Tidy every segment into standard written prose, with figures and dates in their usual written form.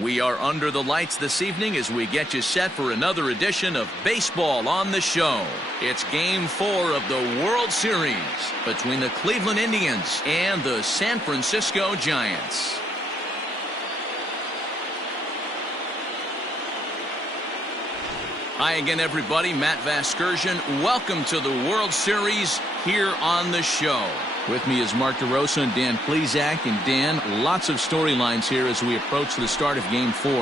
We are under the lights this evening as we get you set for another edition of Baseball on the Show. It's Game 4 of the World Series between the Cleveland Indians and the San Francisco Giants. Hi again, everybody. Matt Vasgersian. Welcome to the World Series here on the show. With me is Mark DeRosa and Dan Plesac. And Dan, lots of storylines here as we approach the start of Game 4.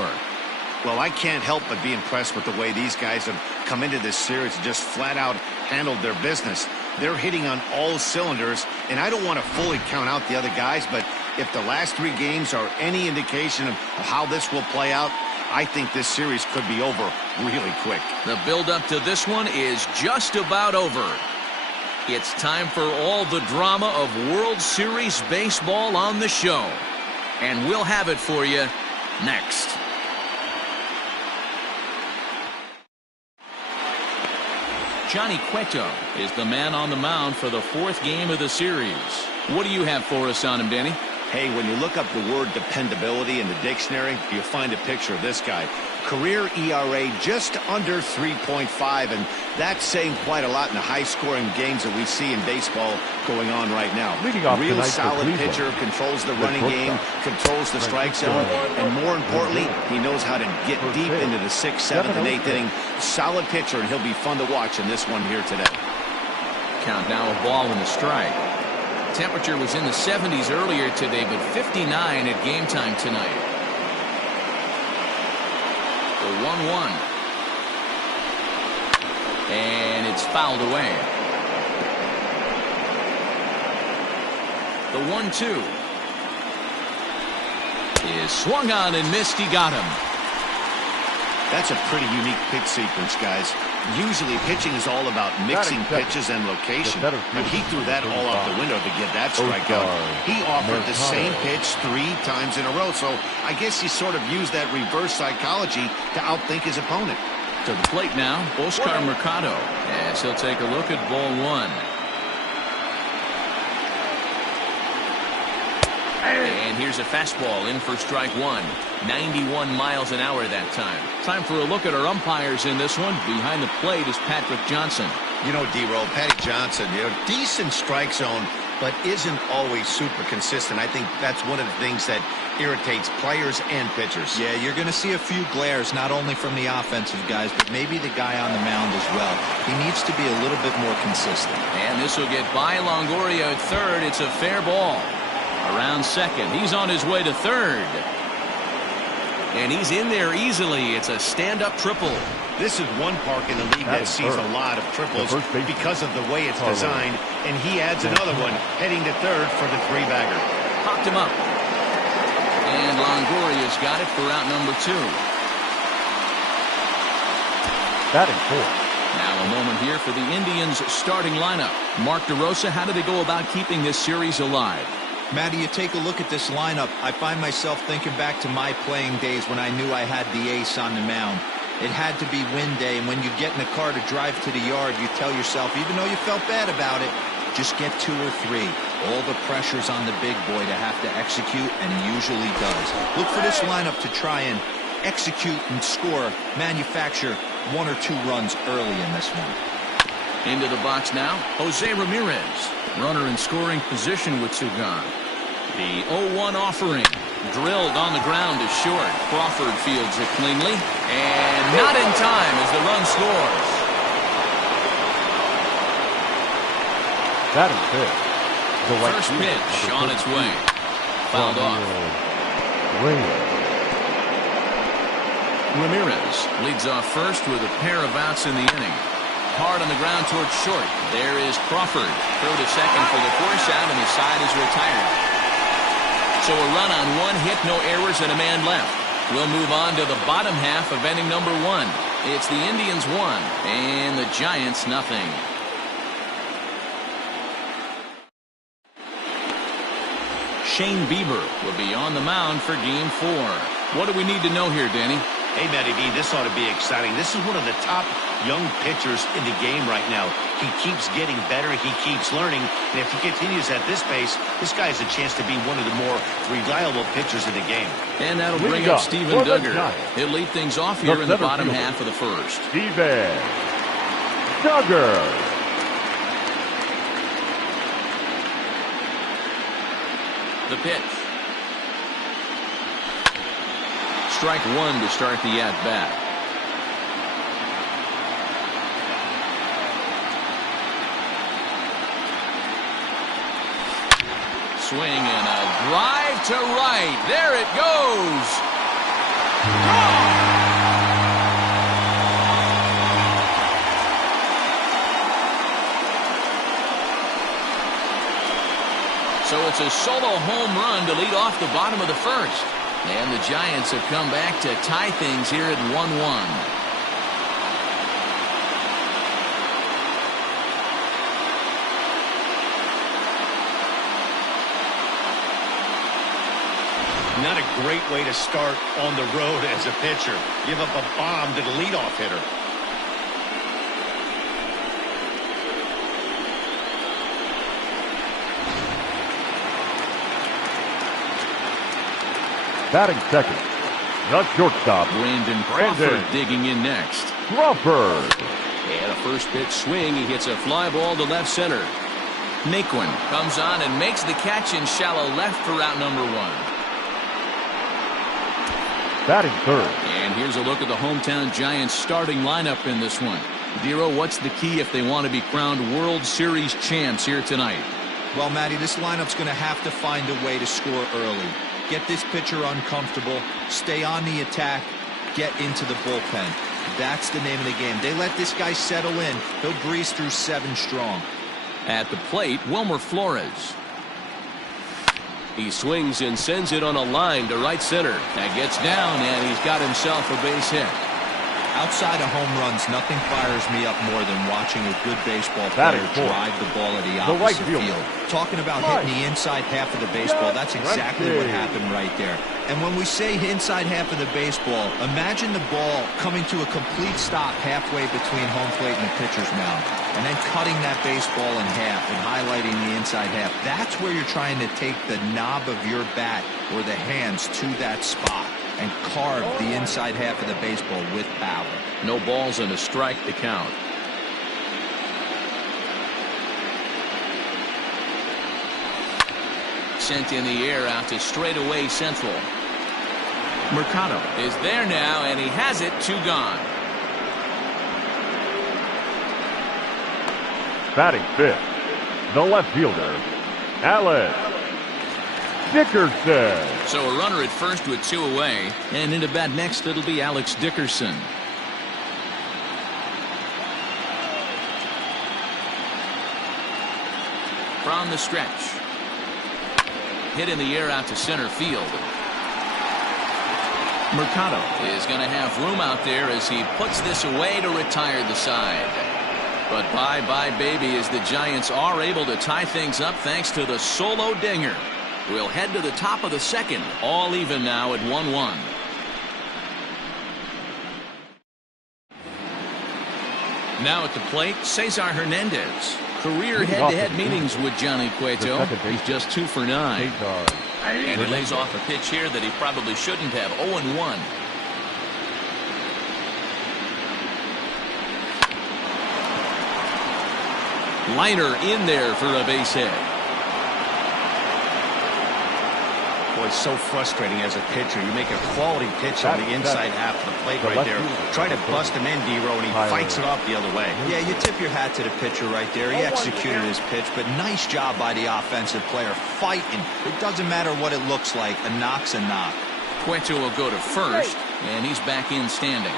Well, I can't help but be impressed with the way these guys have come into this series and just flat out handled their business. They're hitting on all cylinders, and I don't want to fully count out the other guys, but if the last 3 games are any indication of how this will play out, I think this series could be over really quick. The build-up to this one is just about over. It's time for all the drama of World Series baseball on the show. And we'll have it for you next. Johnny Cueto is the man on the mound for the 4th game of the series. What do you have for us on him, Danny? Hey, when you look up the word dependability in the dictionary, you'll find a picture of this guy. Career ERA just under 3.5, and that's saying quite a lot in the high-scoring games that we see in baseball going on right now. Real solid pitcher, controls the running game, controls the strike zone, and more importantly, he knows how to get deep into the 6th, 7th, and 8th inning. Solid pitcher, and he'll be fun to watch in this one here today. Count now a ball and a strike. Temperature was in the 70s earlier today, but 59 at game time tonight. The 1-1. And it's fouled away. The 1-2 is swung on and missed. He got him. That's a pretty unique pitch sequence, guys. Usually pitching is all about mixing pitches and location, but he threw that all out the window to get that strikeout. He offered the same pitch 3 times in a row, so I guess he sort of used that reverse psychology to outthink his opponent. To the plate now, Oscar Mercado, as he'll take a look at ball 1. And here's a fastball in for strike 1. 91 miles an hour that time. Time for a look at our umpires in this one. Behind the plate is Patrick Johnson. You know, D-Roll, Patty Johnson, decent strike zone, but isn't always super consistent. I think that's one of the things that irritates players and pitchers. Yeah, you're going to see a few glares, not only from the offensive guys, but maybe the guy on the mound as well. He needs to be a little bit more consistent. And this will get by Longoria at third. It's a fair ball. Around second. He's on his way to third. And he's in there easily. It's a stand-up triple. This is one park in the league that sees a lot of triples because of the way it's designed. And he adds another one, heading to third for the 3-bagger. Popped him up. And Longoria's got it for out number 2. Batting 4th. Now a moment here for the Indians' starting lineup. Mark DeRosa, how do they go about keeping this series alive? Matty, you take a look at this lineup. I find myself thinking back to my playing days when I knew I had the ace on the mound. It had to be win day, and when you get in a car to drive to the yard, you tell yourself, even though you felt bad about it, just get 2 or 3. All the pressure's on the big boy to have to execute, and he usually does. Look for this lineup to try and execute and score, manufacture 1 or 2 runs early in this one. Into the box now, Jose Ramirez. Runner in scoring position with 2 gone. The 0-1 offering. Drilled on the ground is short. Crawford fields it cleanly. And not in time as the run scores. Batting 5th. First pitch on its way. Fouled off. Ramirez leads off first with a pair of outs in the inning. Hard on the ground towards short. There is Crawford. Throw to second for the force out, and his side is retired. So a run on 1 hit, no errors, and a man left. We'll move on to the bottom half of inning number 1. It's the Indians 1 and the Giants nothing. Shane Bieber will be on the mound for Game 4. What do we need to know here, Danny? Hey, Matty D, this ought to be exciting. This is one of the top young pitchers in the game right now. He keeps getting better. He keeps learning. And if he continues at this pace, this guy has a chance to be one of the more reliable pitchers in the game. And that'll bring up Steven Duggar. He'll lead things off here in the bottom half of the first. Steven Duggar. The pitch. Strike one to start the at-bat. Swing and a drive to right. There it goes. Gone! So it's a solo home run to lead off the bottom of the first. And the Giants have come back to tie things here at 1-1. Not a great way to start on the road as a pitcher. Give up a bomb to the leadoff hitter. Batting second, the shortstop, Brandon Crawford digging in next. Crawford. And a first pitch swing. He hits a fly ball to left center. Naquin comes on and makes the catch in shallow left for out number one. Batting third. And here's a look at the hometown Giants starting lineup in this one. Dero, what's the key if they want to be crowned World Series champs here tonight? Well, Matty, this lineup's going to have to find a way to score early. Get this pitcher uncomfortable, stay on the attack, get into the bullpen. That's the name of the game. They let this guy settle in. He'll breeze through 7 strong. At the plate, Wilmer Flores. He swings and sends it on a line to right center. That gets down, and he's got himself a base hit. Outside of home runs, nothing fires me up more than watching a good baseball player drive the ball at the opposite field. Talking about hitting the inside half of the baseball, that's exactly what happened right there. And when we say inside half of the baseball, imagine the ball coming to a complete stop halfway between home plate and the pitcher's mound, and then cutting that baseball in half and highlighting the inside half. That's where you're trying to take the knob of your bat or the hands to that spot and carve the inside half of the baseball with power. No balls and a strike to count. Sent in the air out to straightaway central. Mercado is there now, and he has it. 2 gone. Batting fifth, the left fielder, Alex Dickerson. So a runner at first with 2 away, and into bat next it'll be Alex Dickerson. From the stretch. Hit in the air out to center field. Mercado is going to have room out there as he puts this away to retire the side. But bye-bye baby, as the Giants are able to tie things up thanks to the solo dinger. We'll head to the top of the second, all even now at 1-1. Now at the plate, Cesar Hernandez. Career head-to-head meetings with Johnny Cueto. He's just 2 for 9. And he lays off a pitch here that he probably shouldn't have. 0-1. Liner in there for a base hit. Boy, it's so frustrating as a pitcher. You make a quality pitch on the inside half of the plate right there. Try to bust him in, Dero, and he fights it off the other way. Yeah, you tip your hat to the pitcher right there. He executed his pitch, but nice job by the offensive player fighting. It doesn't matter what it looks like. A knock's a knock. Cueto will go to first, and he's back in standing.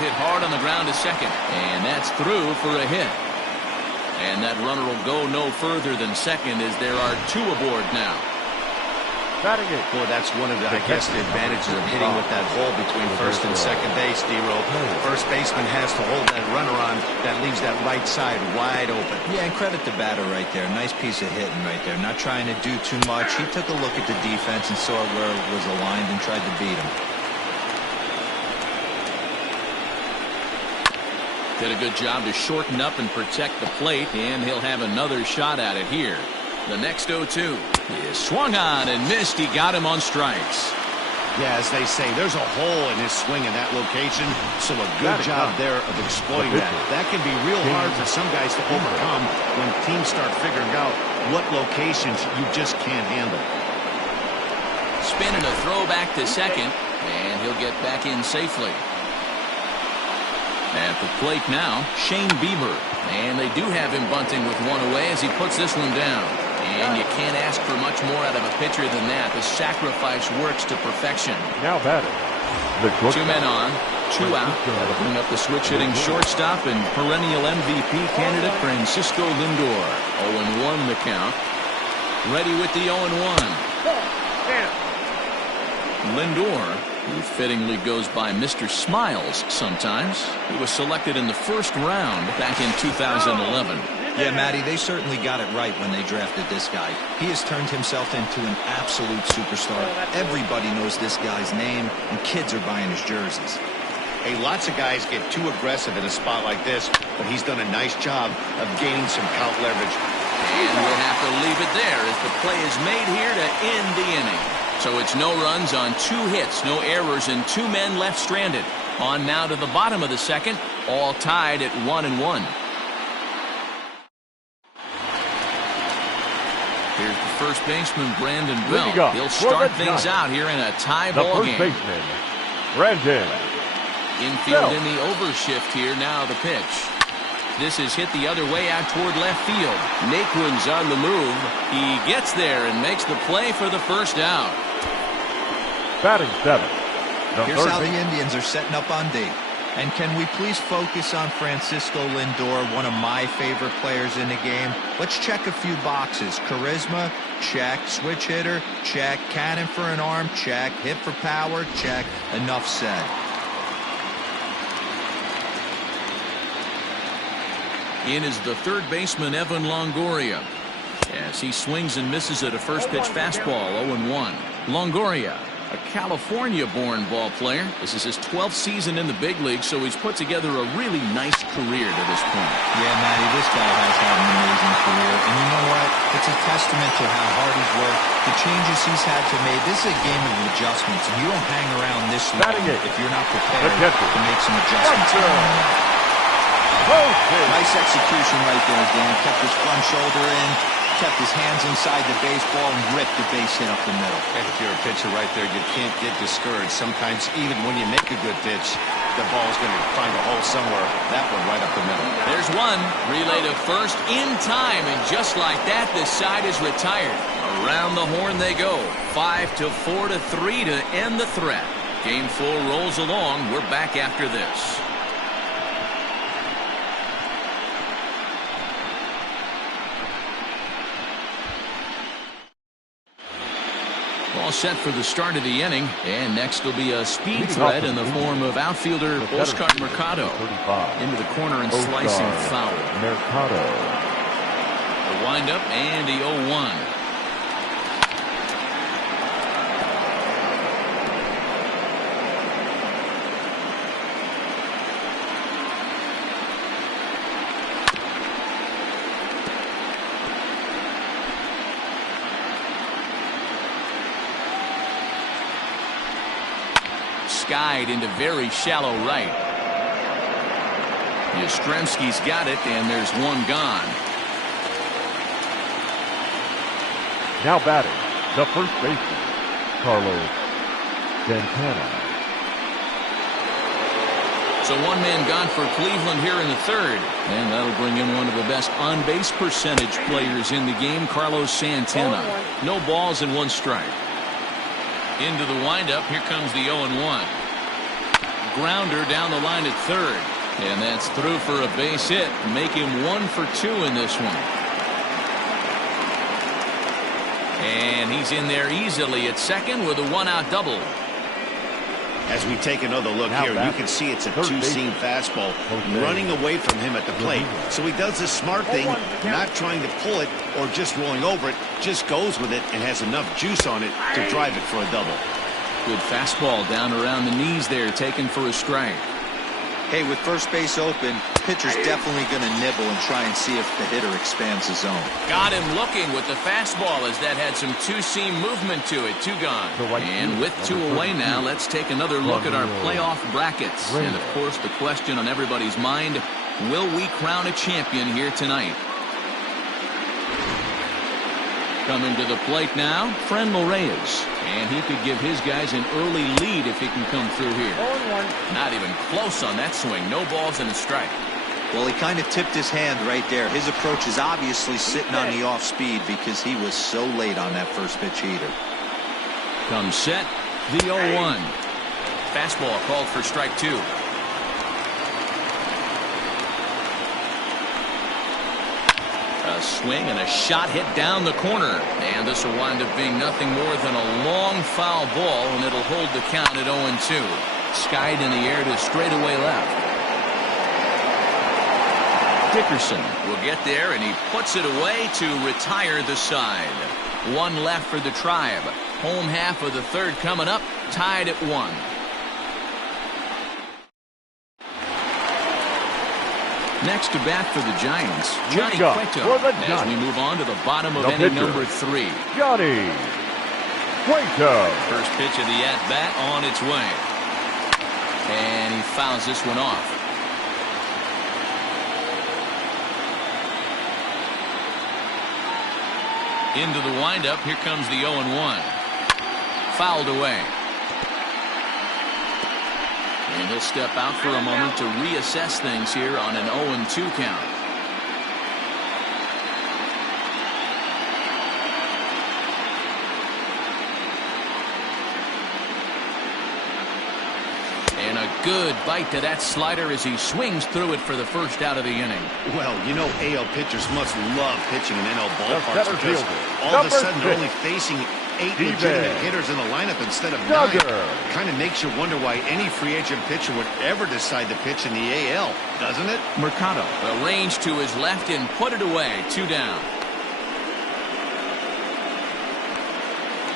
Hit hard on the ground to second, and that's through for a hit. And that runner will go no further than second as there are 2 aboard now. Batting it. Boy, that's one of the, I guess, the advantages of hitting with that hole between first and second base, D-Row. First baseman has to hold that runner on. That leaves that right side wide open. Yeah, and credit the batter right there. Nice piece of hitting right there. Not trying to do too much. He took a look at the defense and saw where it was aligned and tried to beat him. Did a good job to shorten up and protect the plate, and he'll have another shot at it here. The next 0-2 is swung on and missed. He got him on strikes. Yeah, as they say, there's a hole in his swing in that location, so a good job there of exploiting that. That can be real hard for some guys to overcome when teams start figuring out what locations you just can't handle. Spinning a throw back to second, and he'll get back in safely. At the plate now, Shane Bieber. And they do have him bunting with one away as he puts this one down. And you can't ask for much more out of a pitcher than that. The sacrifice works to perfection. Now batting. The two men on, two out. Bring up the switch-hitting shortstop and perennial MVP candidate Francisco Lindor. 0-1 the count. Ready with the 0-1. Lindor, who fittingly goes by Mr. Smiles sometimes. He was selected in the first round back in 2011. Yeah, Matty, they certainly got it right when they drafted this guy. He has turned himself into an absolute superstar. Everybody knows this guy's name, and kids are buying his jerseys. Hey, lots of guys get too aggressive in a spot like this, but he's done a nice job of gaining some count leverage. And we'll have to leave it there as the play is made here to end the inning. So it's no runs on 2 hits, no errors, and 2 men left stranded. On now to the bottom of the second, all tied at 1-1. Here's the first baseman, Brandon Belt. He'll start things out here in a tie ball game. The first baseman, Brandon. Infield in the overshift here. Now the pitch. This is hit the other way out toward left field. Naquin's on the move. He gets there and makes the play for the first out. Batting 7. Here's how the Indians are setting up on D. And can we please focus on Francisco Lindor, one of my favorite players in the game? Let's check a few boxes. Charisma, check. Switch hitter, check. Cannon for an arm, check. Hit for power, check. Enough said. In is the third baseman, Evan Longoria. As he swings and misses at a first pitch fastball, 0-1. Longoria, a California-born ball player. This is his 12th season in the big league, so he's put together a really nice career to this point. Yeah, Matty, this guy has had an amazing career. And you know what? It's a testament to how hard he's worked, the changes he's had to make. This is a game of adjustments, and you don't hang around this long if you're not prepared to make some adjustments. Nice execution right there, Dan. Kept his front shoulder in, kept his hands inside the baseball, and ripped the base hit up the middle. And if you're a pitcher right there, you can't get discouraged. Sometimes even when you make a good pitch, the ball's going to find a hole somewhere. That one right up the middle. There's one. Relay to first in time, and just like that, this side is retired. Around the horn they go. 5-4 to 3 to end the threat. Game 4 rolls along. We're back after this. All set for the start of the inning, and next will be a speed threat in the form of outfielder Oscar Mercado into the corner and slicing foul. Mercado. The windup and the 0-1. Skied into very shallow right. Yastrzemski's got it, and there's one gone. Now batting, the first baseman, Carlos Santana. So one man gone for Cleveland here in the third, and that'll bring in one of the best on-base percentage players in the game, Carlos Santana. No balls and 1 strike. Into the windup, here comes the 0-1. Grounder down the line at third, and that's through for a base hit. Make him 1 for 2 in this one. And he's in there easily at second with a one-out double. As we take another look Now here, you back. can see it's a Third two-seam fastball running away from him at the plate. So he does the smart thing, not trying to pull it or just rolling over it, just goes with it and has enough juice on it to drive it for a double. Good fastball down around the knees there, taken for a strike. Hey, with first base open, pitcher's definitely going to nibble and try and see if the hitter expands the zone. Got him looking with the fastball as that had some two-seam movement to it. Two gone. And with two away now, let's take another look at our playoff brackets. And, of course, the question on everybody's mind, will we crown a champion here tonight? Coming to the plate now, Franmil Reyes. And he could give his guys an early lead if he can come through here. Not even close on that swing. No balls and a strike. Well, he kind of tipped his hand right there. His approach is obviously sitting on the off speed because he was so late on that first pitch heater. Comes set, the 0-1. Fastball called for strike two. A swing and a shot hit down the corner. And this will wind up being nothing more than a long foul ball, and it'll hold the count at 0-2. Skied in the air to straightaway left. Dickerson will get there, and he puts it away to retire the side. One left for the Tribe. Home half of the third coming up, tied at 1. Next to bat for the Giants, Johnny Cueto, as we move on to the bottom of inning number 3. Johnny Cueto. First pitch of the at-bat on its way. And he fouls this one off. Into the windup, here comes the 0-1. Fouled away. And he'll step out for a moment to reassess things here on an 0-2 count. And a good bite to that slider as he swings through it for the first out of the inning. Well, you know AL pitchers must love pitching in NL ballparks because all of a sudden they're only facing 8 legitimate hitters in the lineup instead of 9. Kind of makes you wonder why any free agent pitcher would ever decide to pitch in the AL, doesn't it? Mercado, a range to his left and put it away. 2 down.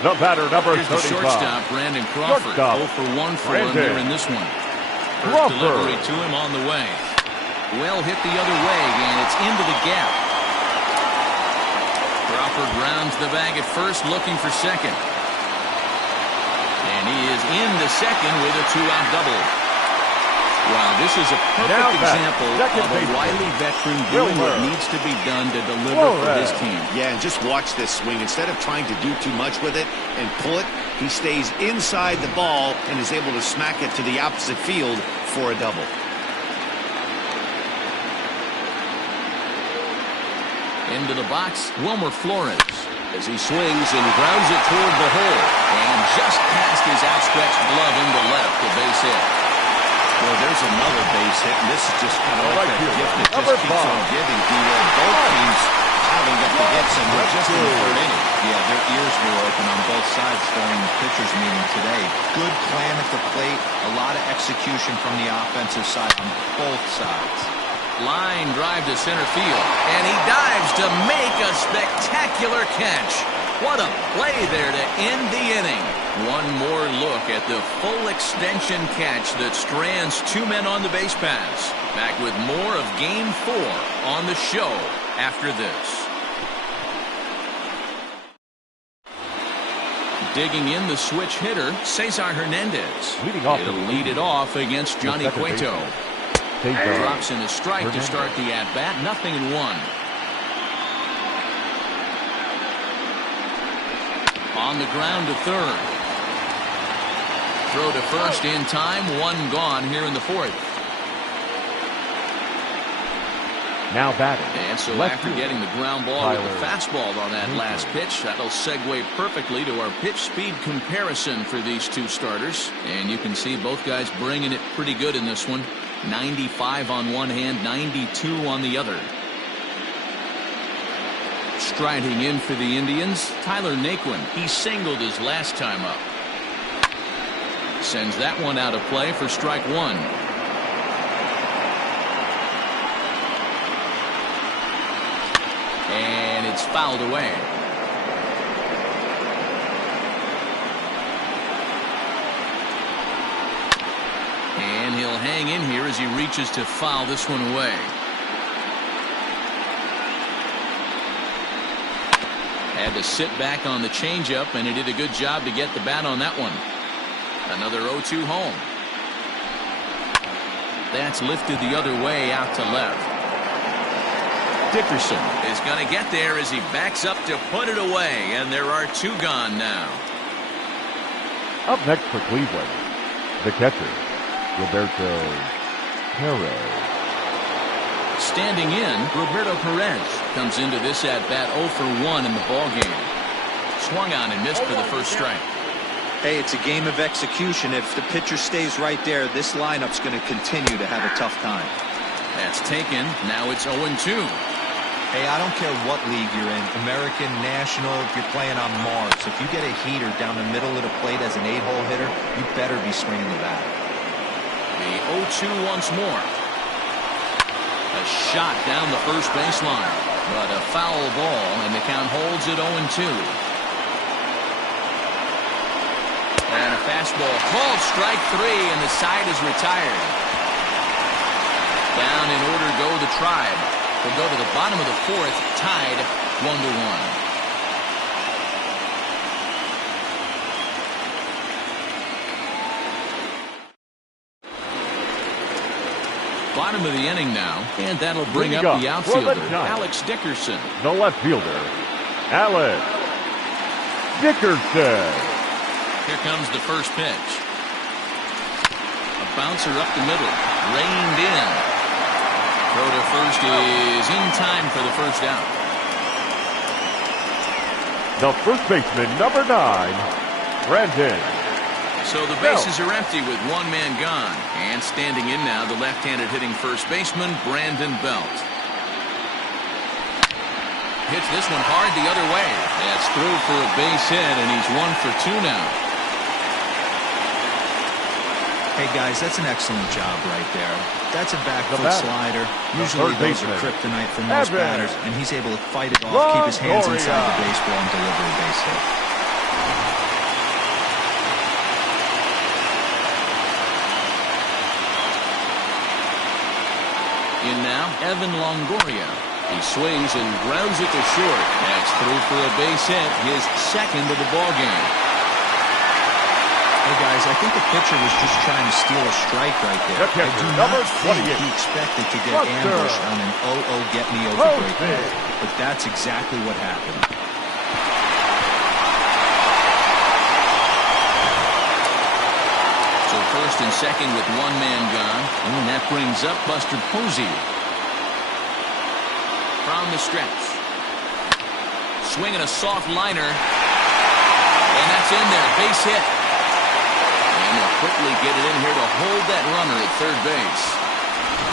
The batter, number Here's 35. the shortstop, Brandon Crawford. 0 for 1 for him here in this one. First delivery to him on the way. Well hit the other way, and it's into the gap. Crawford rounds the bag at first, looking for second. And he is into second with a 2-out double. Wow, this is a perfect example of a wily veteran doing what needs to be done to deliver for his team. Yeah, and just watch this swing. Instead of trying to do too much with it and pull it, he stays inside the ball and is able to smack it to the opposite field for a double. Into the box, Wilmer Flores, as he swings and grounds it toward the hole. And just past his outstretched glove into left, the base hit. Well, there's another base hit, and this is just kind of like that gift that just keeps on giving. Both teams piling up the hits, and we're just in the third inning. Yeah, their ears were open on both sides during the pitcher's meeting today. Good plan at the plate, a lot of execution from the offensive side on both sides. Line drive to center field, and he dives to make a spectacular catch. What a play there to end the inning. One more look at the full extension catch that strands 2 men on the base paths. Back with more of Game 4 on the show after this. Digging in the switch hitter, Cesar Hernandez. He'll lead it off against Johnny Cueto. Drops in a strike to start the at-bat. 0-1. On the ground to third. Throw to first in time. 1 gone here in the 4th. Now batting. And so after getting the ground ball with the fastball on that last pitch, that'll segue perfectly to our pitch speed comparison for these two starters. And you can see both guys bringing it pretty good in this one. 95 on one hand, 92 on the other. Striding in for the Indians, Tyler Naquin. He singled his last time up. Sends that one out of play for strike one. And it's fouled away. And he'll hang in here as he reaches to foul this one away. Had to sit back on the changeup, and he did a good job to get the bat on that one. Another 0-2 home. That's lifted the other way out to left. Dickerson is going to get there as he backs up to put it away, and there are two gone now. Up next for Cleveland, the catcher, Roberto Perez. Standing in, Roberto Perez comes into this at-bat 0 for 1 in the ballgame. Swung on and missed for the first strike. Hey, it's a game of execution. If the pitcher stays right there, this lineup's going to continue to have a tough time. That's taken. Now it's 0-2. Hey, I don't care what league you're in, American, National, if you're playing on Mars. If you get a heater down the middle of the plate as an 8-hole hitter, you better be swinging the bat. The 0-2 once more. A shot down the first baseline, but a foul ball, and the count holds at 0-2. And a fastball called strike 3, and the side is retired. Down in order go the Tribe. Will go to the bottom of the fourth, tied 1-1. Bottom of the inning now, and that'll bring up the outfielder, Alex Dickerson. The left fielder, Alex Dickerson. Here comes the first pitch. A bouncer up the middle, reined in. Throw to first is in time for the first out. The first baseman, number 9, Brandon. So the bases are empty with one man gone. And standing in now, the left-handed hitting first baseman, Brandon Belt. Hits this one hard the other way. That's through for a base hit, and he's 1 for 2 now. Hey, guys, that's an excellent job right there. That's a back foot slider. Usually those are kryptonite for most batters, and he's able to fight it off, keep his hands inside the baseball, and deliver a base hit. In now, Evan Longoria. He swings and grounds it to short. That's through for a base hit, his second of the ball game. Hey guys, I think the pitcher was just trying to steal a strike right there. I do not think he expected to get ambushed on an get me over break ball, but that's exactly what happened. So first and second with one man gone, and that brings up Buster Posey. From the stretch. Swinging a soft liner. And that's in there. Base hit. And they'll quickly get it in here to hold that runner at third base.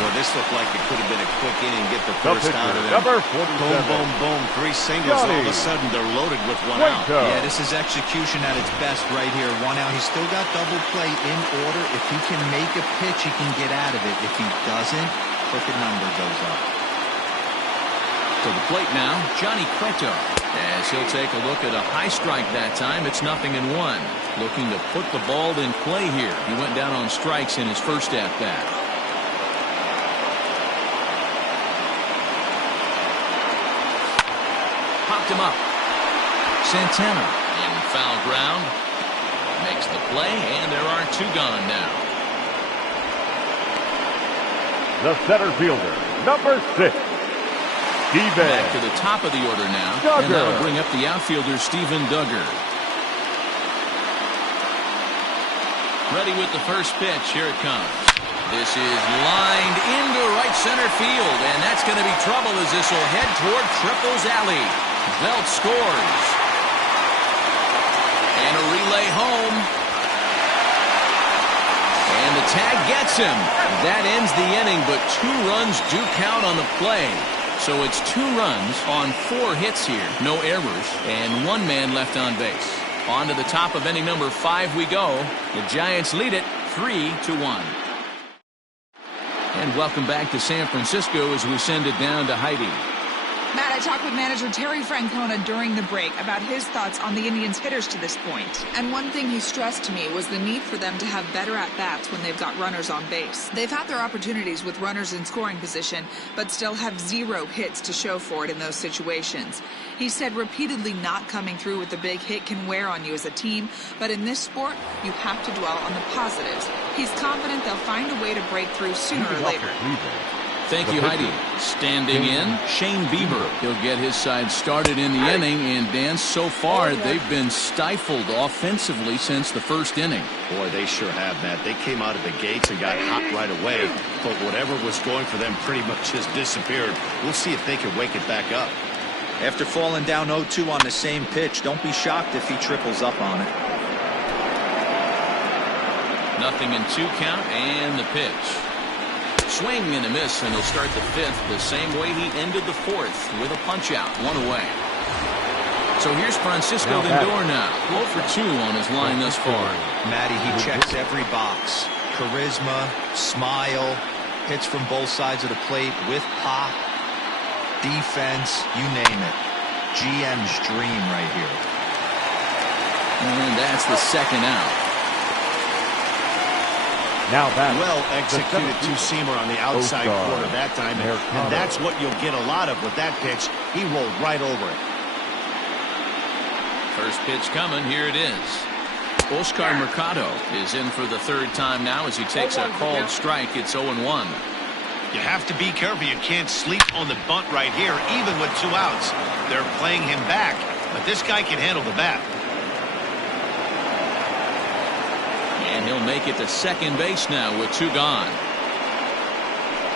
Well, this looked like it could have been a quick inning, get the first out of them. Number 47. Boom, boom, boom. 3 singles. All of a sudden, they're loaded with 1 out. Yeah, this is execution at its best right here. 1 out. He's still got double play in order. If he can make a pitch, he can get out of it. If he doesn't, crooked number goes up. To the plate now, Johnny Cueto. As he'll take a look at a high strike that time, it's 0-1. Looking to put the ball in play here. He went down on strikes in his first at-bat. Popped him up. Santana in foul ground. Makes the play, and there are 2 gone now. The center fielder, number 6. Back to the top of the order now, Duggar. and that'll bring up the outfielder, Steven Duggar. Ready with the first pitch. Here it comes. This is lined into right center field, and that's going to be trouble as this will head toward Triple's alley. Belt scores. And a relay home. And the tag gets him. That ends the inning, but 2 runs do count on the play. So it's 2 runs on 4 hits here, no errors, and 1 man left on base. On to the top of inning number 5 we go. The Giants lead it 3-1. And welcome back to San Francisco as we send it down to Heidi. Matt, I talked with manager Terry Francona during the break about his thoughts on the Indians' hitters to this point. And one thing he stressed to me was the need for them to have better at-bats when they've got runners on base. They've had their opportunities with runners in scoring position, but still have 0 hits to show for it in those situations. He said repeatedly not coming through with a big hit can wear on you as a team, but in this sport, you have to dwell on the positives. He's confident they'll find a way to break through sooner or later. Thank you, Heidi. Standing in, Shane Bieber. He'll get his side started in the inning, and Dan, so far, they've been stifled offensively since the first inning. Boy, they sure have, Matt. They came out of the gates and got hot right away, but whatever was going for them pretty much just disappeared. We'll see if they can wake it back up. After falling down 0-2 on the same pitch, don't be shocked if he triples up on it. 0-2 count, and the pitch. Swing and a miss, and he'll start the 5th the same way he ended the 4th with a punch-out, 1 away. So here's Francisco Lindor now, 0 for 2 on his line thus far. Matty, he checks every box. Charisma, smile, hits from both sides of the plate with pop, defense, you name it. GM's dream right here. And that's the 2nd out. Now that well executed two-seamer on the outside corner that time, and that's what you'll get a lot of with that pitch. He rolled right over it. First pitch coming. Here it is. Oscar Mercado is in for the 3rd time now as he takes a called strike. It's 0-1. You have to be careful. You can't sleep on the bunt right here, even with 2 outs. They're playing him back, but this guy can handle the bat. And he'll make it to second base now with 2 gone.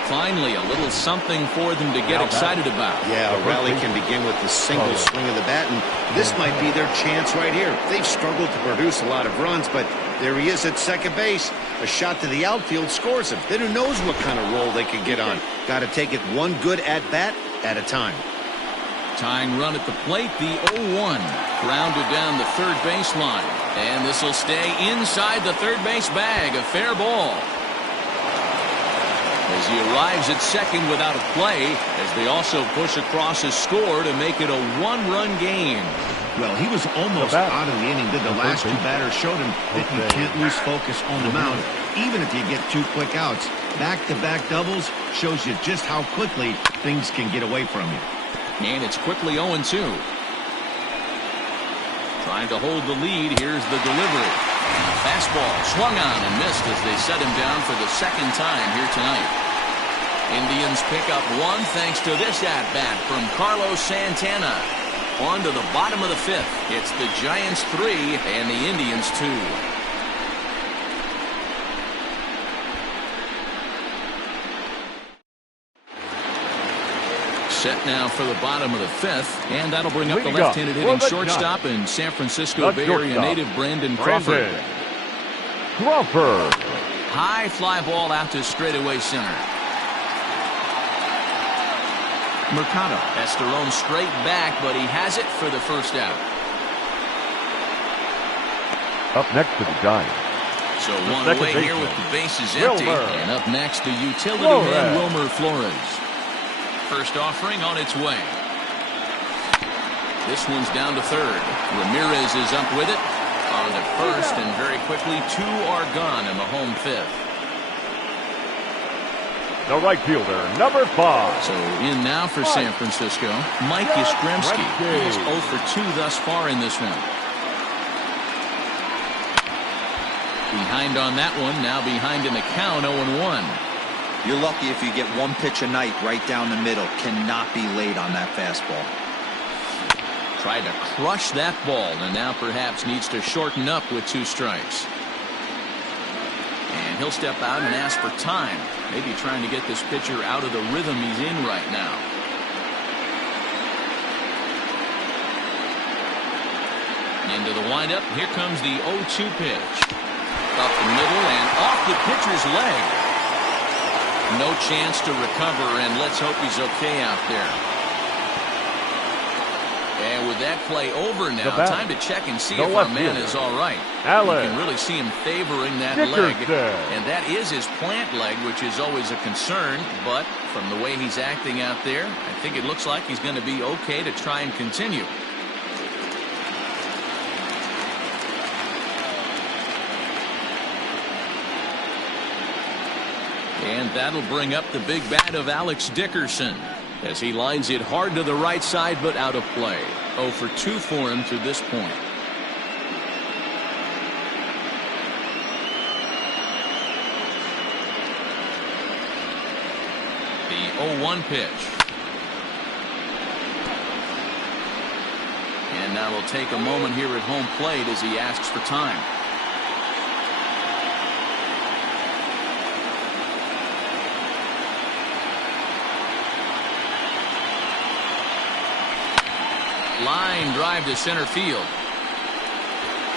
Finally, a little something for them to get excited about. Yeah, a rally can begin with the single swing of the bat, and this might be their chance right here. They've struggled to produce a lot of runs, but there he is at second base. A shot to the outfield scores him. Then who knows what kind of roll they can get on. Got to take it one good at-bat at a time. Tying run at the plate, the 0-1. Grounded down the third baseline. And this will stay inside the third base bag. A fair ball. As he arrives at second without a play, as they also push across a score to make it a 1-run game. Well, he was almost out of the inning. Did the last 2 batters showed him that you can't lose focus on the mound, even if you get 2 quick outs. Back-to-back doubles shows you just how quickly things can get away from you. And it's quickly 0-2. Trying to hold the lead. Here's the delivery. Fastball swung on and missed as they set him down for the 2nd time here tonight. Indians pick up 1 thanks to this at-bat from Carlos Santana. On to the bottom of the 5th. It's the Giants 3 and the Indians 2. Set now for the bottom of the 5th, and that'll bring up the left-handed hitting shortstop and San Francisco Bay Area native Brandon Crawford. High fly ball out to straightaway center. Mercado has to roam straight back, but he has it for the 1st out. Up next to the Giants. So 1 away here with the bases empty, and up next the utility man Wilmer Flores. First offering on its way. This one's down to third. Ramirez is up with it. On to first, and very quickly 2 are gone in the home 5th. The right fielder, number 5. So in now for San Francisco, Mike Yastrzemski. He's 0 for 2 thus far in this one. Behind on that one, now behind in the count, 0-1. You're lucky if you get 1 pitch a night right down the middle. Cannot be late on that fastball. Tried to crush that ball, and now perhaps needs to shorten up with 2 strikes. And he'll step out and ask for time. Maybe trying to get this pitcher out of the rhythm he's in right now. Into the windup. Here comes the 0-2 pitch. Up the middle and off the pitcher's leg. No chance to recover, and let's hope he's okay out there. And with that play over now, time to check and see if our man is all right. You can really see him favoring that leg, and that is his plant leg, which is always a concern. But from the way he's acting out there, I think it looks like he's going to be okay to try and continue. And that'll bring up the big bat of Alex Dickerson as he lines it hard to the right side, but out of play. 0 for 2 for him to this point. The 0-1 pitch. And now we'll take a moment here at home plate as he asks for time. Line drive to center field.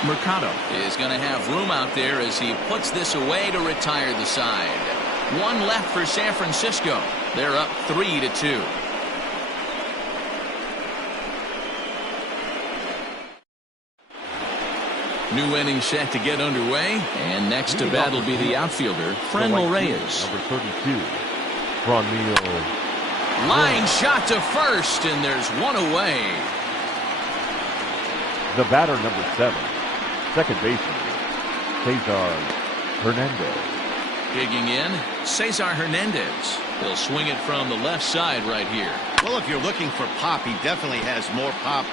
Mercado is going to have room out there as he puts this away to retire the side. One left for San Francisco. They're up 3-2. New inning set to get underway, and next to bat will be the outfielder, Franmil Reyes. Number 32, Franmil. Line shot to first, and there's one away. The batter, number 7, second baseman, Cesar Hernandez. Digging in, Cesar Hernandez. He'll swing it from the left side right here. Well, if you're looking for pop, he definitely has more pop,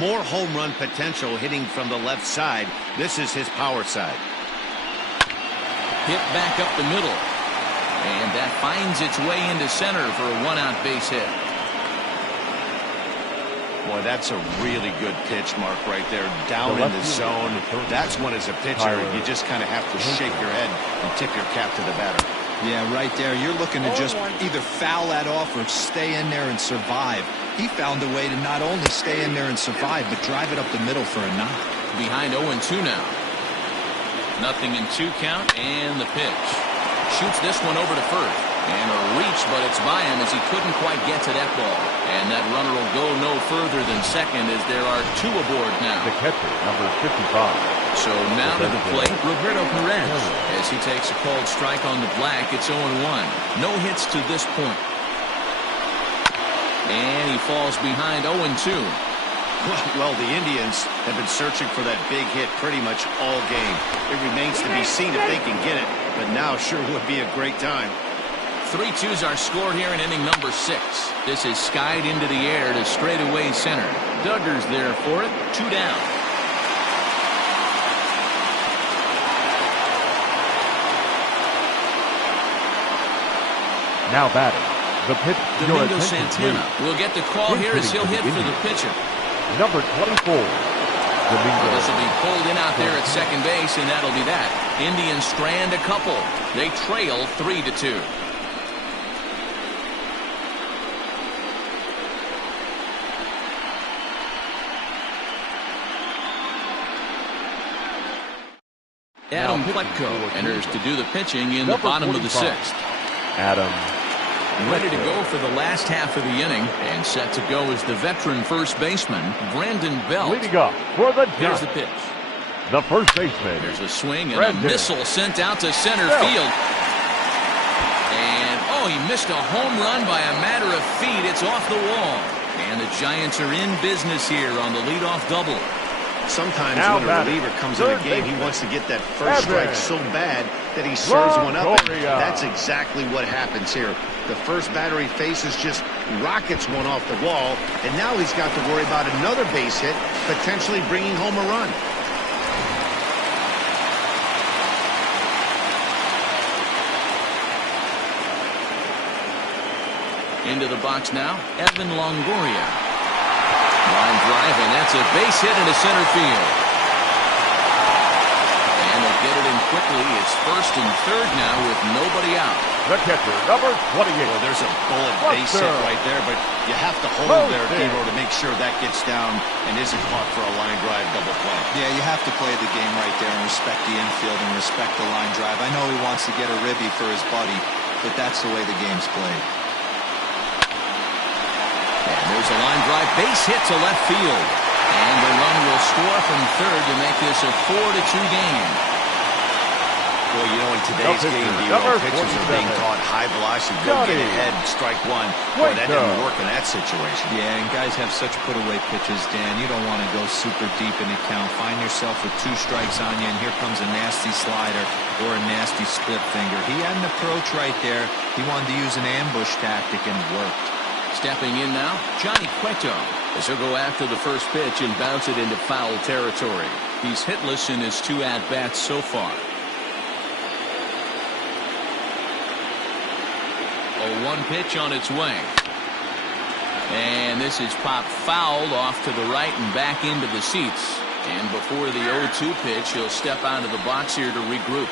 more home run potential hitting from the left side. This is his power side. Hit back up the middle. And that finds its way into center for a one-out base hit. Boy, that's a really good pitch, Mark, right there. Down in the zone. That's when, as a pitcher, you just kind of have to shake your head and tip your cap to the batter. Yeah, right there. You're looking to just either foul that off or stay in there and survive. He found a way to not only stay in there and survive, but drive it up the middle for a knock. Behind 0-2 now. 0-2 count, and the pitch. Shoots this one over to first. And a reach, but it's by him as he couldn't quite get to that ball. And that runner will go no further than second as there are 2 aboard now. The catcher, number 55. So now to the plate, Roberto Perez. As he takes a called strike on the black, it's 0-1. No hits to this point. And he falls behind 0-2. Well, the Indians have been searching for that big hit pretty much all game. It remains to be seen if they can get it, but now sure would be a great time. 3-2s are scored here in inning number 6. This is skied into the air to straightaway center. Duggar's there for it. 2 down. Now batting. The pitch. Domingo Santana will get the call here as he'll hit for the pitcher. Number 24. Domingo. This will be pulled in out there at second base, and that'll be that. Indians strand a couple. They trail 3-2. Adam Plutko enters to do the pitching in the bottom of the 6th. Adam. Ready to go for the last half of the inning, and set to go is the veteran first baseman, Brandon Belt. Leading up for the Here's the pitch. The first baseman. There's a swing and a missile sent out to center field. And, oh, he missed a home run by a matter of feet. It's off the wall. And the Giants are in business here on the leadoff double. Sometimes when a reliever comes in a game, he wants to get that first strike so bad that he serves one up. And that's exactly what happens here. The first batter he faces just rockets one off the wall, and now he's got to worry about another base hit, potentially bringing home a run. Into the box now, Evan Longoria. Line drive, and that's a base hit into center field. And they'll get it in quickly. It's first and third now with nobody out. The catcher, number 28. Well, there's a bullet base hit right there, but you have to hold there, Dero, to make sure that gets down and isn't caught for a line drive double play. Yeah, you have to play the game right there and respect the infield and respect the line drive. I know he wants to get a ribby for his buddy, but that's the way the game's played. And there's a line drive base hit to left field. And the run will score from third to make this a 4-2 game. Well, you know, in today's game, pitchers are being taught high velocity, go get ahead, strike one. Boy, that didn't work in that situation. Yeah, and guys have such put-away pitches, Dan. You don't want to go super deep in the count. Find yourself with 2 strikes on you, and here comes a nasty slider or a nasty split finger. He had an approach right there. He wanted to use an ambush tactic, and it worked. Stepping in now, Johnny Cueto, as he'll go after the first pitch and bounce it into foul territory. He's hitless in his 2 at-bats so far. 0-1 pitch on its way. And this is popped foul off to the right and back into the seats. And before the 0-2 pitch, he'll step out of the box here to regroup.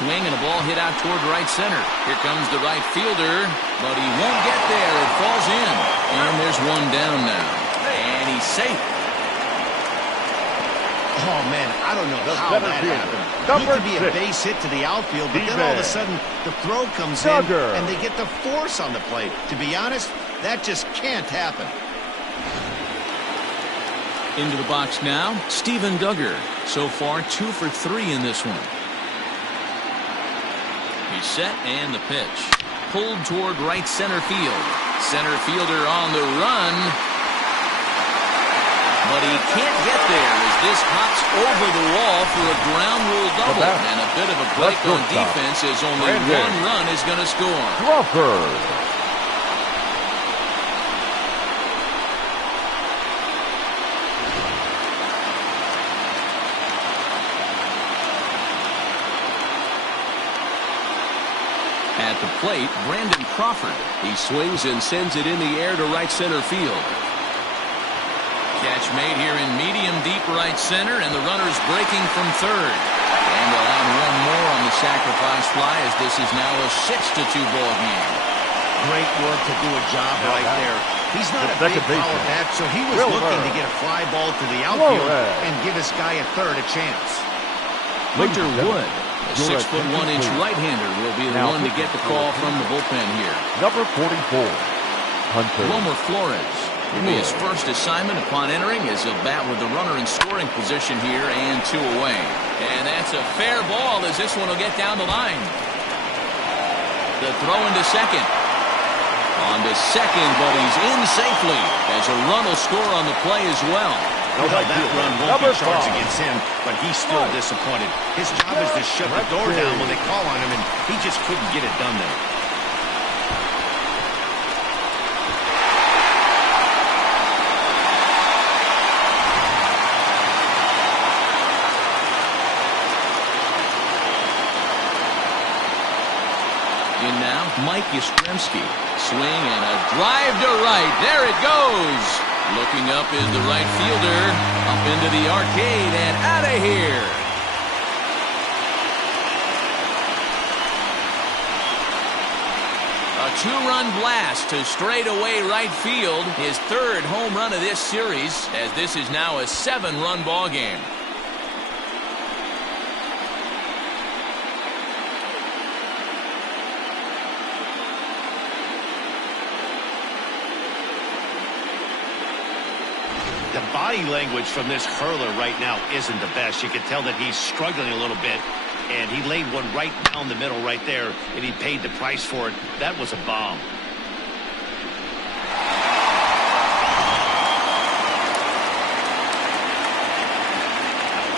Swing and a ball hit out toward right center. Here comes the right fielder, but he won't get there. It falls in. And there's one down now. And he's safe. Oh, man, I don't know how that happened. It could be a base hit to the outfield, but then all of a sudden the throw comes in and they get the force on the plate. To be honest, that just can't happen. Into the box now, Steven Duggar. So far, 2 for 3 in this one. He's set and the pitch. Pulled toward right center field. Center fielder on the run. But he can't get there as this hops over the wall for a ground rule double. And a bit of a break on defense as only 1 run is going to score. Crawford. At the plate, Brandon Crawford. He swings and sends it in the air to right center field. Catch made here in medium deep right center, and the runner's breaking from third. And they'll have 1 more on the sacrifice fly as this is now a 6-2 ball game. Great work to do a job right there. He's not a big power bat, so he was looking to get a fly ball to the outfield and give his guy at third a chance. Hunter Wood, a 6'1" right-hander, will be the one to get the call from the bullpen here. Number 44, Hunter. Wilmer Flores will be his first assignment upon entering as he'll bat with the runner in scoring position here and 2 away. And that's a fair ball as this one will get down the line. The throw into second. On to second, but he's in safely as a run will score on the play as well. Well, that run won't be charged against him, but he's still disappointed. His job is to shut the door down when they call on him, and he just couldn't get it done there. In now, Mike Yastrzemski. Swing and a drive to right. There it goes. Looking up is the right fielder. Up into the arcade and out of here. A 2-run blast to straightaway right field. His 3rd home run of this series, as this is now a 7-run ball game. The body language from this hurler right now isn't the best. You can tell that he's struggling a little bit, and he laid one right down the middle right there, and he paid the price for it. That was a bomb.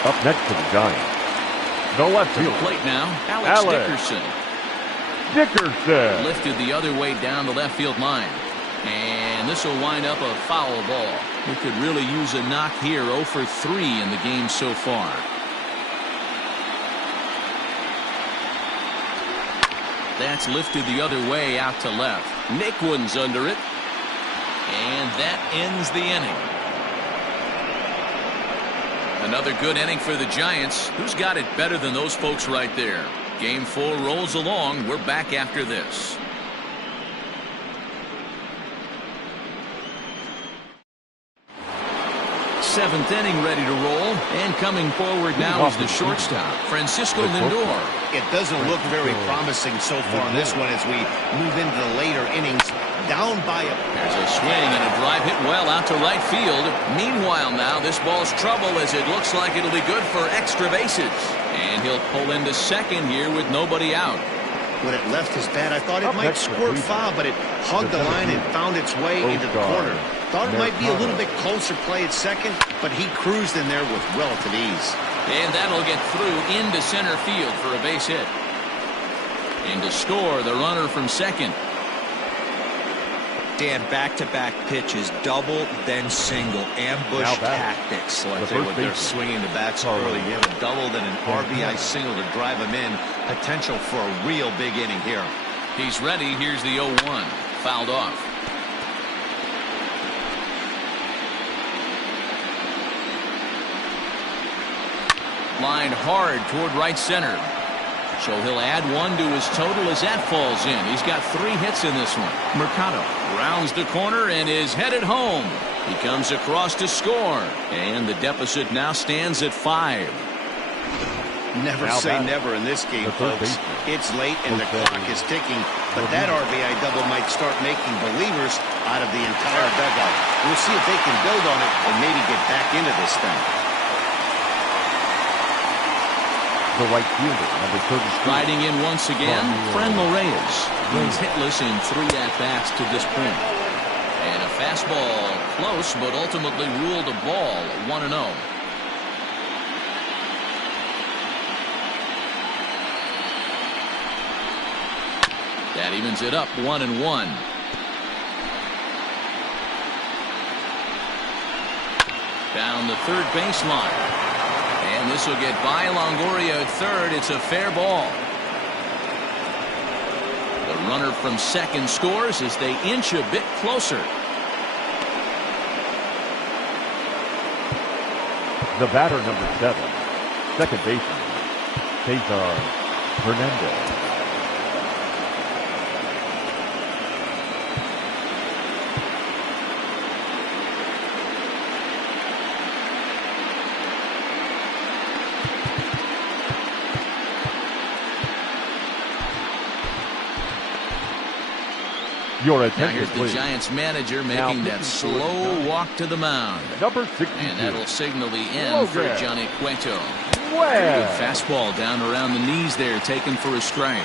Up next to the Giants, the left To the fielder. plate now, Alex Dickerson. Dickerson. Lifted the other way down the left field line. And this will wind up a foul ball. We could really use a knock here. 0 for 3 in the game so far. That's lifted the other way out to left. Naquin's under it. And that ends the inning. Another good inning for the Giants. Who's got it better than those folks right there? Game 4 rolls along. We're back after this. seventh inning ready to roll. And coming forward now is the shortstop, Francisco Lindor. It doesn't look very promising so far in this one as we move into the later innings. Down by a... There's a swing and a drive hit well out to right field. Meanwhile now, this ball's trouble as it looks like it'll be good for extra bases. And he'll pull into second here with nobody out. When it left his bat, I thought it might squirt foul, but it hugged the line and found its way into the corner. Thought it might be a little bit closer play at second, but he cruised in there with relative ease. And that'll get through into center field for a base hit. And to score, the runner from second. Dan, back-to-back pitches, double, then single, ambush tactics. Well, I tell you what, they're swinging the bats early. You have a double, then an RBI single to drive him in. Potential for a real big inning here. He's ready. Here's the 0-1. Fouled off. Line hard toward right center. So he'll add one to his total as that falls in. He's got 3 hits in this one. Mercado rounds the corner and is headed home. He comes across to score. And the deficit now stands at 5. Never say never in this game, folks. It's late and the clock is ticking, but that RBI double might start making believers out of the entire dugout. We'll see if they can build on it and maybe get back into this thing. The right fielder, number 33. Riding in once again, Franmil Reyes. He's hitless in 3 at-bats to this point. And a fastball close, but ultimately ruled a ball, 1-0. That evens it up, 1-1. Down the third baseline. And this will get by Longoria at third. It's a fair ball. The runner from second scores as they inch a bit closer. The batter, number 7, second baseman, Cesar Hernandez. Your attention, now here's the please. Giants manager making that slow walk to the mound. Number 62. And that'll signal the end for Johnny Cueto. Well. Fastball down around the knees there, taken for a strike.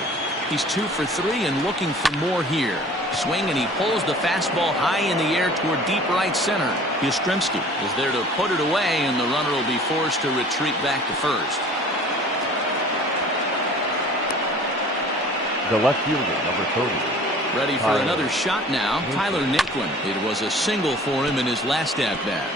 He's 2 for 3 and looking for more here. Swing, and he pulls the fastball high in the air toward deep right center. Yastrzemski is there to put it away, and the runner will be forced to retreat back to first. The left fielder, number 30. Ready for another shot now. Tyler Naquin. It was a single for him in his last at-bat.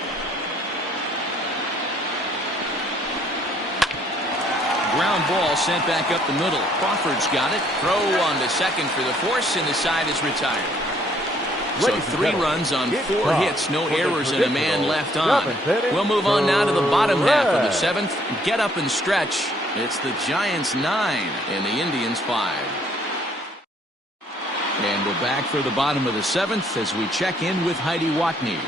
Ground ball sent back up the middle. Crawford's got it. Throw on to second for the force, and the side is retired. So 3 runs on 4 hits, no errors, and a man left on. We'll move on now to the bottom half of the 7th. Get up and stretch. It's the Giants 9 and the Indians 5. And we're back for the bottom of the 7th as we check in with Heidi Watney.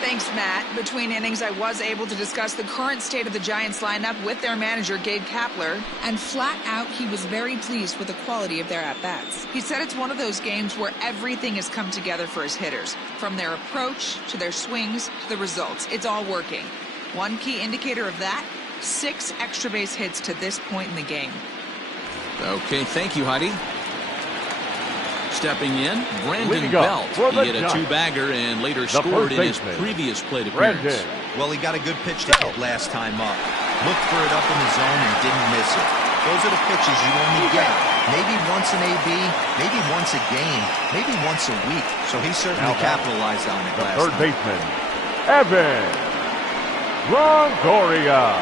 Thanks, Matt. Between innings, I was able to discuss the current state of the Giants lineup with their manager, Gabe Kapler, and flat out, he was very pleased with the quality of their at-bats. He said it's one of those games where everything has come together for his hitters, from their approach to their swings to the results. It's all working. One key indicator of that, 6 extra base hits to this point in the game. Okay, thank you, Heidi. Stepping in, Brandon Belt. He hit a 2-bagger and later scored in his previous plate appearance. Well, he got a good pitch to hit last time up. Looked for it up in the zone and didn't miss it. Those are the pitches you only get. Maybe once an AB, maybe once a game, maybe once a week. So he certainly capitalized on it last third time. baseman, Evan Longoria.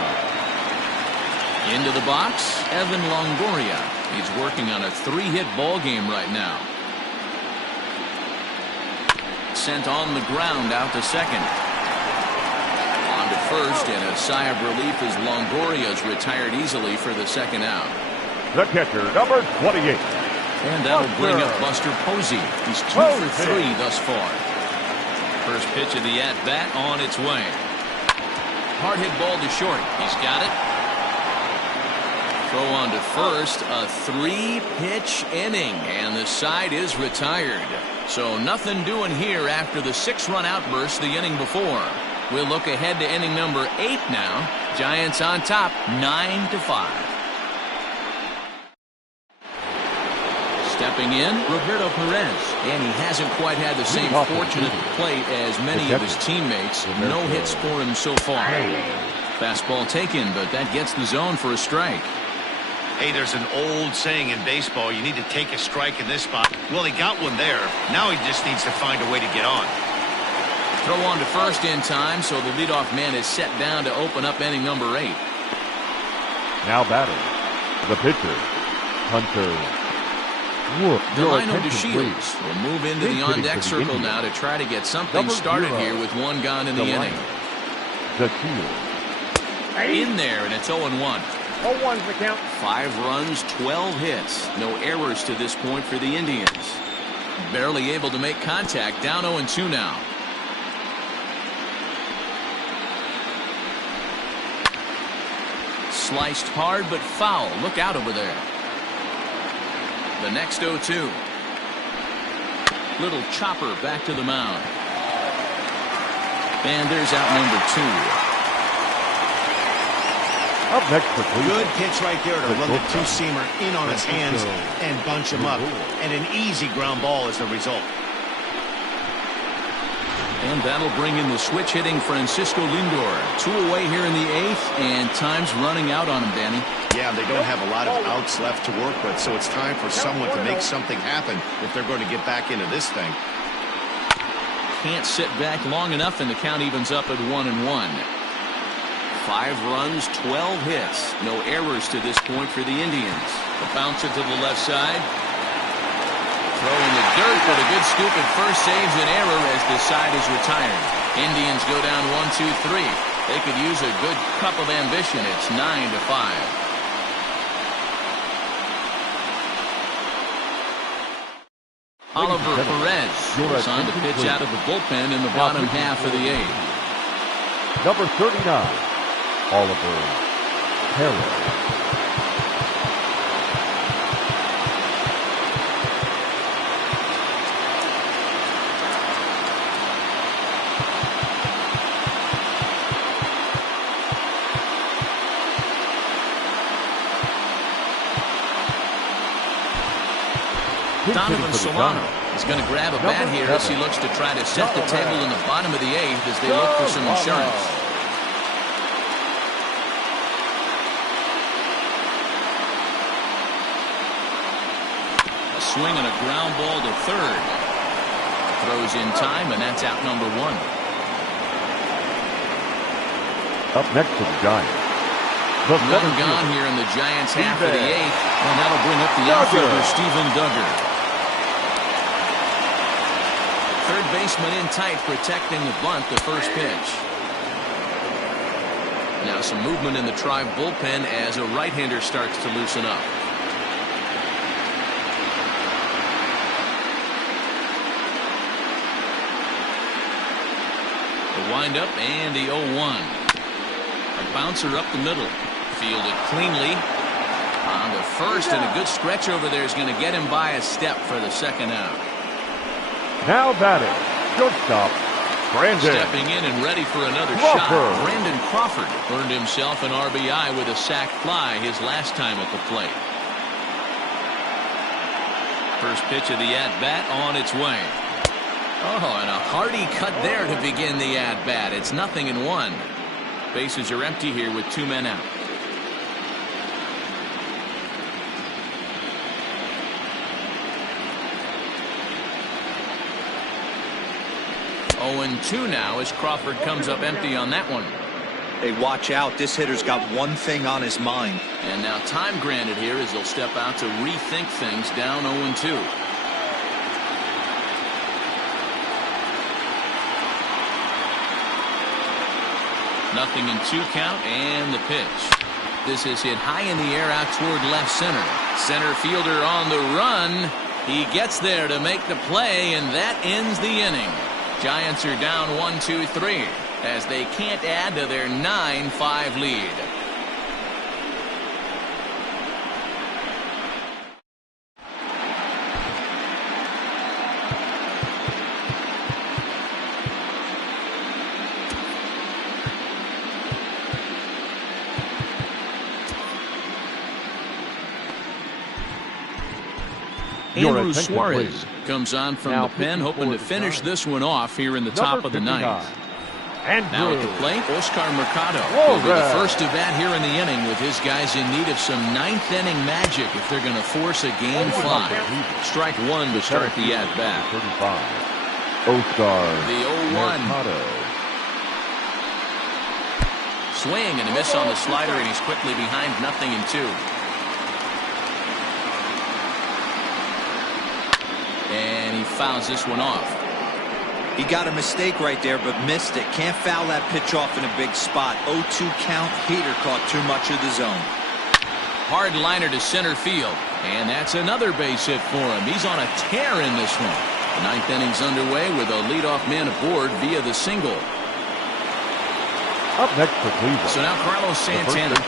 Into the box, Evan Longoria. He's working on a 3-hit ball game right now. Sent on the ground out to second. On to first, and a sigh of relief as Longoria's retired easily for the second out. The catcher, number 28. And that'll bring up Buster Posey. He's 2 for 3 thus far. First pitch of the at-bat on its way. Hard hit ball to short. He's got it. Throw on to first. A 3-pitch inning, and the side is retired. So nothing doing here after the 6-run outburst the inning before. We'll look ahead to inning number 8 now. Giants on top, 9-5. Stepping in, Roberto Perez, and he hasn't quite had the same fortune at the plate as many of his teammates. No hits for him so far. Fastball taken, but that gets the zone for a strike. Hey, there's an old saying in baseball, you need to take a strike in this spot. Well, he got one there. Now he just needs to find a way to get on. Throw on to first in time, so the leadoff man is set down to open up inning number 8. Now batting, the pitcher, Hunter Wood. Delino DeShields will move into the on-deck circle now to try to get something started here with one gone in the inning. In there, and it's 0-1. 0-1's the count. 5 runs, 12 hits. No errors to this point for the Indians. Barely able to make contact. Down 0-2 now. Sliced hard but foul. Look out over there. The next 0-2. Little chopper back to the mound. And there's out number 2. Up next for Cleveland. Good pitch right there to run the two-seamer in on his hands and bunch him up. And an easy ground ball as the result. And that'll bring in the switch-hitting Francisco Lindor. 2 away here in the 8th, and time's running out on him, Danny. Yeah, they don't have a lot of outs left to work with, so it's time for someone to make something happen if they're going to get back into this thing. Can't sit back long enough, and the count evens up at 1-1. 5 runs, 12 hits. No errors to this point for the Indians. The bouncer to the left side. Throw in the dirt, but a good scoop at first saves an error as the side is retired. Indians go down 1-2-3. They could use a good cup of ambition. It's 9-5. Oliver Perez assigned to pitch out of the bullpen in the bottom half of the 8th. Number 39. Oliver Perez. Donovan Solano is going to grab a bat here as he looks to try to set the table in the bottom of the 8th as they look for some insurance. A swing and a ground ball to third. Throws in time, and that's out number 1. Up next to the Giants. Nothing gone here in the Giants half of the 8th, and that'll bring up the outfielder Steven Duggar. Third baseman in tight, protecting the bunt, the first pitch. Now some movement in the Tribe bullpen as a right-hander starts to loosen up. The windup and the 0-1. A bouncer up the middle. Fielded cleanly on the first, and a good stretch over there is going to get him by a step for the second out. Now batting, shortstop, Brandon. Stepping in and ready for another shot. Brandon Crawford earned himself an RBI with a sac fly his last time at the plate. First pitch of the at-bat on its way. Oh, and a hearty cut there to begin the at-bat. It's 0-1. Bases are empty here with 2 men out. Oh, and 2 now as Crawford comes up empty on that one. Hey, watch out. This hitter's got one thing on his mind. And now time granted here as he'll step out to rethink things down 0-2. Nothing in 2 count, and the pitch. This is hit high in the air out toward left center. Center fielder on the run. He gets there to make the play, and that ends the inning. Giants are down 1-2-3. as they can't add to their 9-5 lead. Andrew Suarez comes on from the pen, hoping to finish this one off here in the top of the ninth. Now at the plate, Oscar Mercado will be the first to bat here in the inning, with his guys in need of some ninth-inning magic if they're going to force a Game 5. Strike one to start the at-bat. Oscar The 0-1. Mercado. Swing and a miss on the slider, and he's quickly behind 0-2. And he fouls this one off. He got a mistake right there, but missed it. Can't foul that pitch off in a big spot. 0-2 count. Heater caught too much of the zone. Hard liner to center field. And that's another base hit for him. He's on a tear in this one. The ninth inning's underway with a leadoff man aboard via the single. Up next for Cleveland. So now Carlos Santana,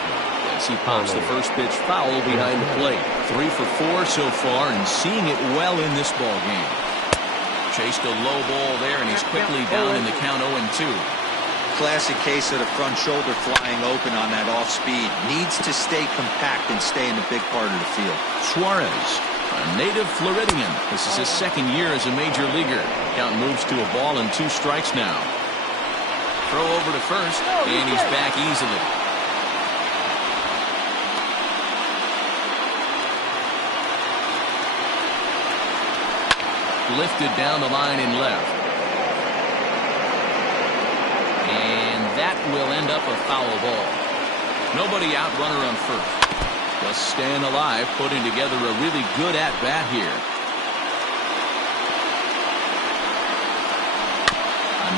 as he pops the first pitch foul behind the plate. 3 for 4 so far, and seeing it well in this ball game. Chased a low ball there, and he's quickly down in the count 0-2. Classic case of the front shoulder flying open on that off speed. Needs to stay compact and stay in the big part of the field. Suarez, a native Floridian. This is his second year as a major leaguer. Count moves to a ball and 2 strikes now. Throw over to first, and he's back easily. Lifted down the line in left. And that will end up a foul ball. Nobody out, runner on first. Just staying alive, putting together a really good at-bat here.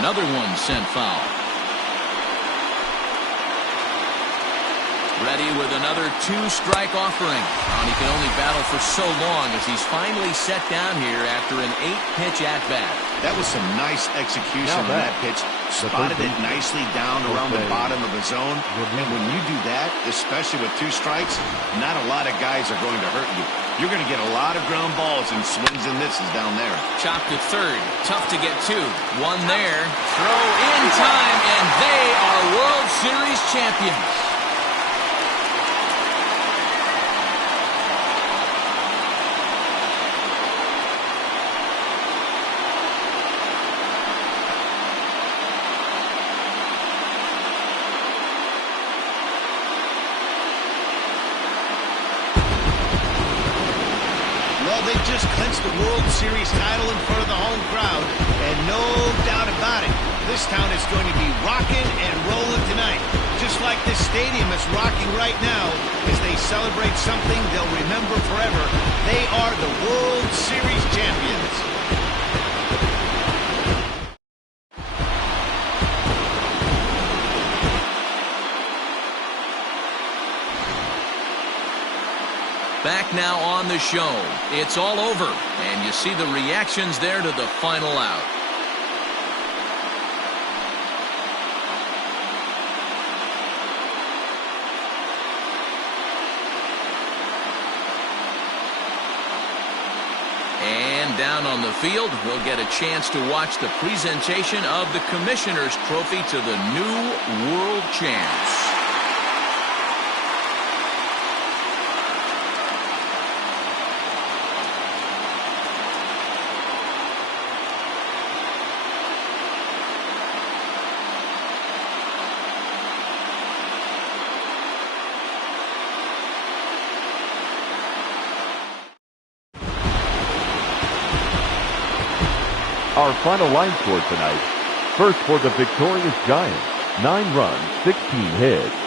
Another one sent foul. Ready with another 2-strike offering. And he can only battle for so long as he's finally set down here after an 8-pitch at-bat. That was some nice execution on that pitch. Spotted it nicely down around the bottom of the zone. And when you do that, especially with 2 strikes, not a lot of guys are going to hurt you. You're going to get a lot of ground balls and swings and misses down there. Chopped to third. Tough to get 2. One there. Throw in time, and they are World Series champions. They just clinched the World Series title in front of the home crowd, and no doubt about it, this town is going to be rocking and rolling tonight. Just like this stadium is rocking right now as they celebrate something they'll remember forever. They are the World Series champions. Back now on the show. It's all over, and you see the reactions there to the final out. And down on the field, we'll get a chance to watch the presentation of the Commissioner's Trophy to the new world champs. Our final line score tonight. First for the victorious Giants, 9 runs, 16 hits.